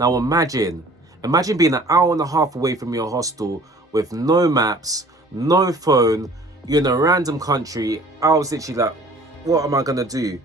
Now imagine being an hour and a half away from your hostel with no maps, no phone, you're in a random country. I was literally like, what am I gonna do?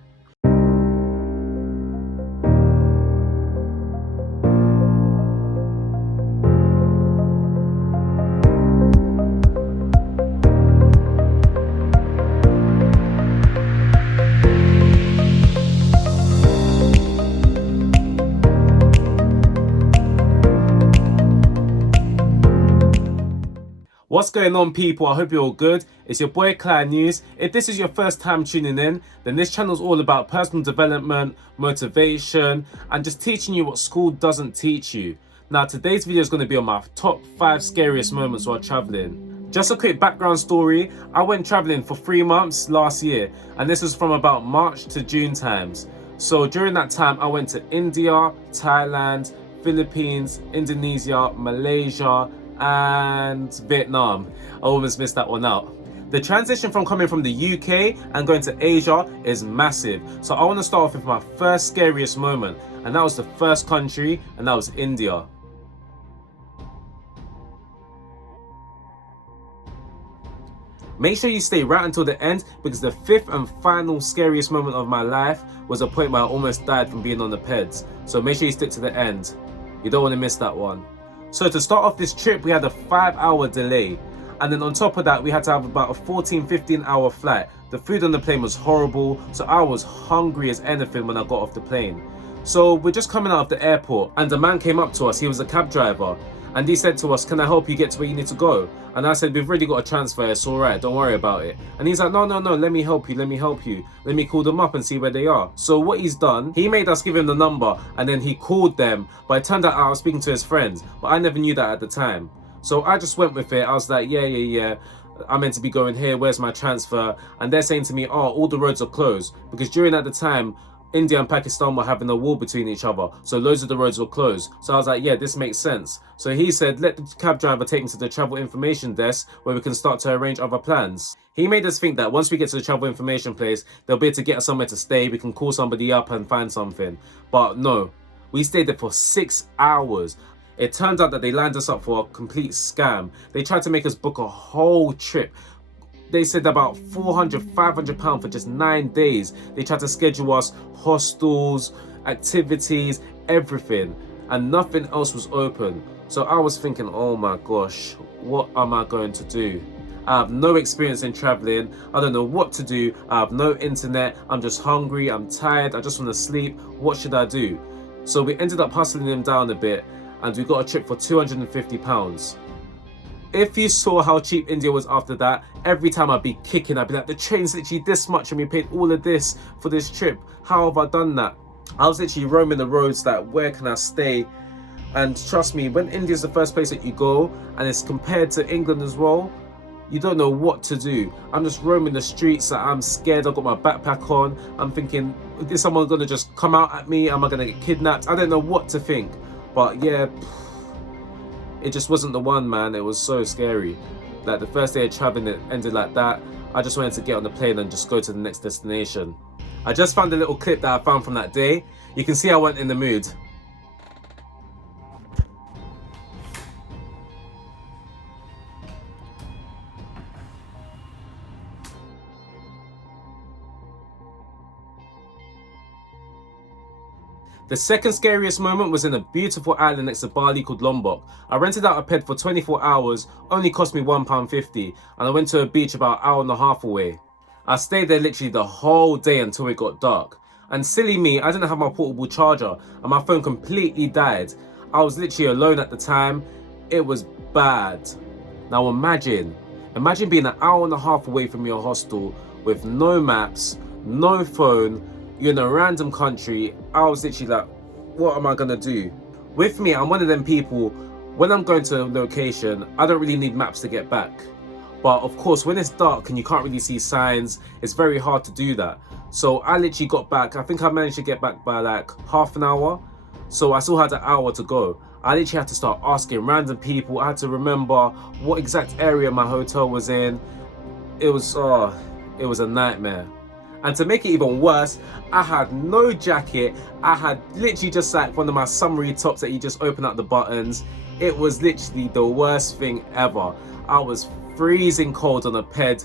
What's going on, people? I hope you're all good. It's your boy Clan News. If this is your first time tuning in, then this channel is all about personal development, motivation, and just teaching you what school doesn't teach you. Now, today's video is going to be on my top 5 scariest moments while traveling. Just a quick background story. I went traveling for 3 months last year, and this was from about March to June times. So during that time, I went to India, Thailand, Philippines, Indonesia, Malaysia, and Vietnam. I almost missed that one out. The transition from coming from the UK and going to Asia is massive. So I want to start off with my first scariest moment, and that was the first country, and that was India. Make sure you stay right until the end, because the 5th and final scariest moment of my life was a point where I almost died from being on the peds. So make sure you stick to the end. You don't want to miss that one. So to start off this trip, we had a 5-hour delay. And then on top of that, we had to have about a 14-15 hour flight. The food on the plane was horrible, so I was hungry as anything when I got off the plane. So we're just coming out of the airport, and a man came up to us. He was a cab driver, and he said to us, "Can I help you get to where you need to go?" And I said, "We've already got a transfer, it's all right, don't worry about it." And he's like, no, let me help you. Let me call them up and see where they are. So what he's done, he made us give him the number, and then he called them, but it turned out I was speaking to his friends, but I never knew that at the time. So I just went with it. I was like, yeah, I'm meant to be going here, where's my transfer? And they're saying to me, oh, all the roads are closed, because during at the time, India and Pakistan were having a war between each other, so loads of the roads were closed. So I was like, yeah, this makes sense. So he said, let the cab driver take me to the travel information desk where we can start to arrange other plans. He made us think that once we get to the travel information place, they'll be able to get us somewhere to stay, we can call somebody up and find something. But no, we stayed there for 6 hours. It turned out that they lined us up for a complete scam. They tried to make us book a whole trip. They said about £400–500 for just 9 days. They tried to schedule us hostels, activities, everything, and nothing else was open. So I was thinking, oh my gosh, what am I going to do? I have no experience in traveling. I don't know what to do. I have no internet. I'm just hungry. I'm tired. I just want to sleep. What should I do? So we ended up hustling them down a bit, and we got a trip for £250. If you saw how cheap India was after that, every time I'd be kicking, I'd be like, the train's literally this much and we paid all of this for this trip. How have I done that? I was literally roaming the roads like, where can I stay? And trust me, when India's the first place that you go, and it's compared to England as well, you don't know what to do. I'm just roaming the streets, like, I'm scared, I've got my backpack on. I'm thinking, is someone gonna just come out at me? Am I gonna get kidnapped? I don't know what to think. But yeah, it just wasn't the one, man. It was so scary. Like the first day of traveling, it ended like that. I just wanted to get on the plane and just go to the next destination. I just found a little clip that I found from that day. You can see I went in the mood. The second scariest moment was in a beautiful island next to Bali called Lombok. I rented out a ped for 24 hours, only cost me £1.50, and I went to a beach about an hour and a half away. I stayed there literally the whole day until it got dark. And silly me, I didn't have my portable charger, and my phone completely died. I was literally alone at the time. It was bad. Now imagine being an hour and a half away from your hostel with no maps, no phone, you're in a random country. I was literally like, what am I gonna do? With me, I'm one of them people, when I'm going to a location, I don't really need maps to get back. But of course, when it's dark and you can't really see signs, it's very hard to do that. So I literally got back, I think I managed to get back by like half an hour. So I still had an hour to go. I literally had to start asking random people. I had to remember what exact area my hotel was in. It was a nightmare. And to make it even worse, I had no jacket. I had literally just like one of my summery tops that you just open up the buttons. It was literally the worst thing ever. I was freezing cold on a ped,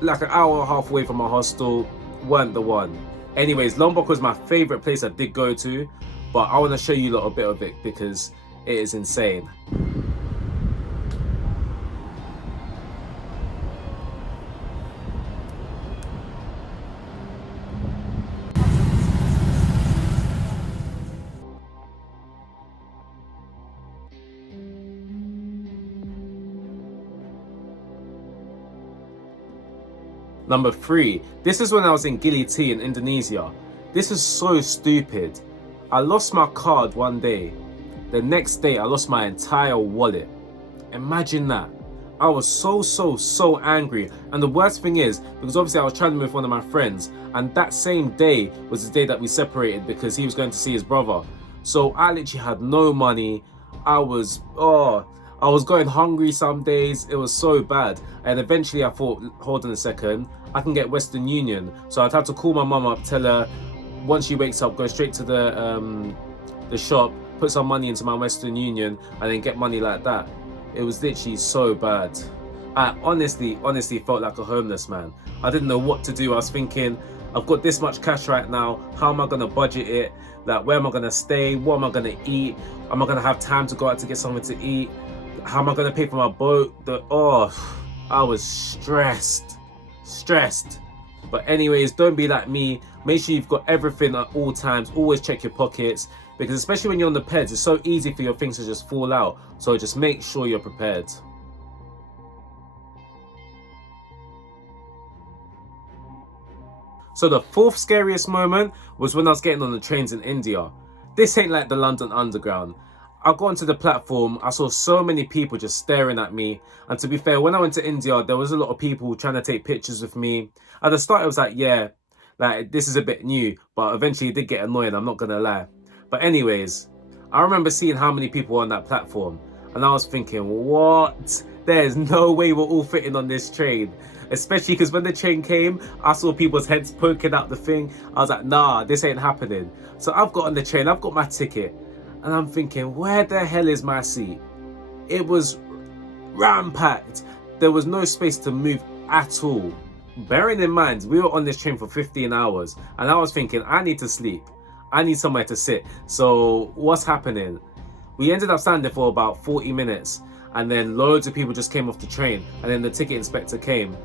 like an hour and a half away from my hostel. Weren't the one. Anyways, Lombok was my favorite place I did go to, but I want to show you a little bit of it because it is insane. Number 3, this is when I was in Gili T in Indonesia. This is so stupid. I lost my card one day. The next day I lost my entire wallet. Imagine that. I was so angry. And the worst thing is, because obviously I was traveling with one of my friends, and that same day was the day that we separated because he was going to see his brother. So I literally had no money. I was going hungry some days. It was so bad. And eventually I thought, hold on a second, I can get Western Union. So I'd have to call my mum up, tell her once she wakes up, go straight to the shop, put some money into my Western Union, and then get money like that. It was literally so bad. I honestly felt like a homeless man. I didn't know what to do. I was thinking, I've got this much cash right now. How am I gonna budget it? Like, where am I gonna stay? What am I gonna eat? Am I gonna have time to go out to get something to eat? How am I gonna pay for my boat? I was stressed. But anyways, don't be like me. Make sure you've got everything at all times. Always check your pockets, because especially when you're on the peds, it's so easy for your things to just fall out. So just make sure you're prepared. So the 4th scariest moment was when I was getting on the trains in India. This ain't like the London Underground. I got onto the platform, I saw so many people just staring at me. And to be fair, when I went to India, there was a lot of people trying to take pictures with me. At the start, I was like, yeah, like this is a bit new, but eventually it did get annoying, I'm not gonna lie. But anyways, I remember seeing how many people were on that platform, and I was thinking, what? There's no way we're all fitting on this train. Especially because when the train came, I saw people's heads poking out the thing. I was like, nah, this ain't happening. So I've got on the train, I've got my ticket, and I'm thinking, where the hell is my seat? It was ram-packed. There was no space to move at all. Bearing in mind, we were on this train for 15 hours, and I was thinking, I need to sleep. I need somewhere to sit. So what's happening? We ended up standing there for about 40 minutes, and then loads of people just came off the train, and then the ticket inspector came.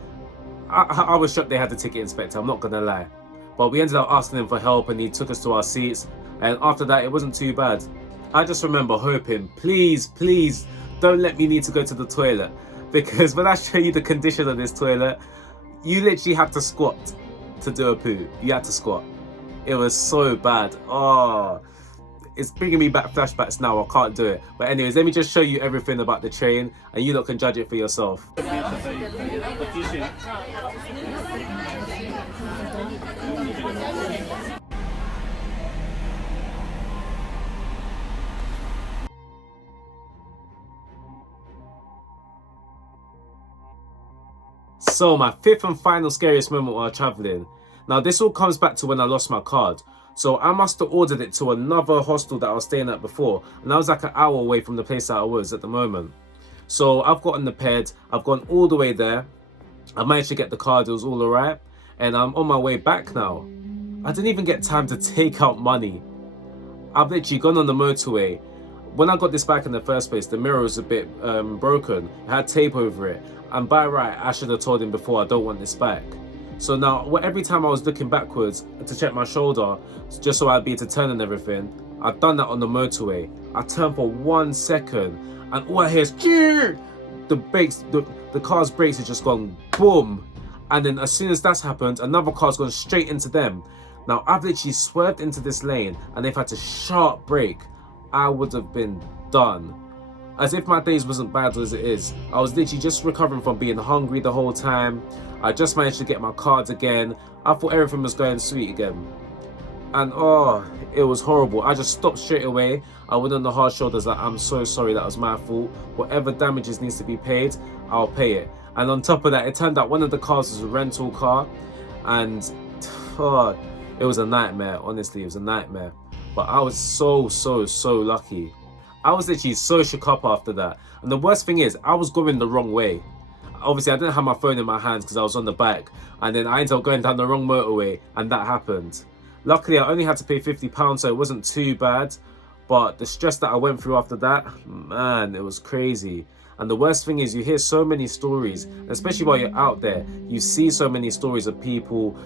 I was shocked they had the ticket inspector, I'm not gonna lie. But we ended up asking him for help, and he took us to our seats, and after that it wasn't too bad. I just remember hoping, please don't let me need to go to the toilet, because when I show you the condition of this toilet, you literally had to squat to do a poo. You had to squat. It was so bad. Oh, it's bringing me back flashbacks now. I can't do it. But anyways, let me just show you everything about the train, and you lot can judge it for yourself. So my 5th and final scariest moment while traveling. Now this all comes back to when I lost my card. So I must have ordered it to another hostel that I was staying at before, and I was like an hour away from the place that I was at the moment. So I've gotten the ped, I've gone all the way there. I managed to get the card, it was all alright, and I'm on my way back now. I didn't even get time to take out money. I've literally gone on the motorway. When I got this back in the first place, the mirror was a bit broken. It had tape over it. And by right, I should have told him before, I don't want this back. So now, every time I was looking backwards to check my shoulder, just so I'd be able to turn and everything, I'd done that on the motorway. I turned for 1 second, and all I hear is, the brakes, the car's brakes has just gone boom. And then as soon as that's happened, another car's gone straight into them. Now, I've literally swerved into this lane, and they've had to sharp brake. I would have been done. As if my days wasn't bad as it is. I was literally just recovering from being hungry the whole time. I just managed to get my cards again. I thought everything was going sweet again. And oh, it was horrible. I just stopped straight away. I went on the hard shoulders like, I'm so sorry, that was my fault. Whatever damages needs to be paid, I'll pay it. And on top of that, it turned out one of the cars was a rental car. And Oh, it was a nightmare. Honestly, it was a nightmare. But I was so lucky. I was literally so shook up after that. And the worst thing is, I was going the wrong way. Obviously, I didn't have my phone in my hands because I was on the bike. And then I ended up going down the wrong motorway, and that happened. Luckily, I only had to pay £50, so it wasn't too bad. But the stress that I went through after that, man, it was crazy. And the worst thing is, you hear so many stories, especially while you're out there. You see so many stories of people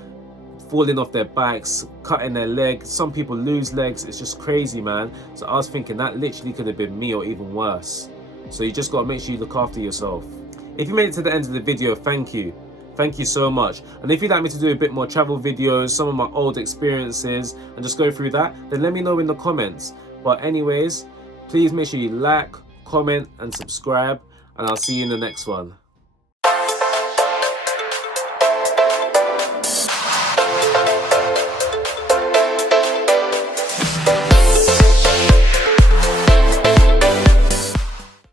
falling off their bikes, cutting their legs. Some people lose legs. It's just crazy, man. So I was thinking that literally could have been me or even worse. So you just got to make sure you look after yourself. If you made it to the end of the video, thank you. Thank you so much. And if you'd like me to do a bit more travel videos, some of my old experiences, and just go through that, then let me know in the comments. But anyways, please make sure you like, comment, and subscribe, and I'll see you in the next one.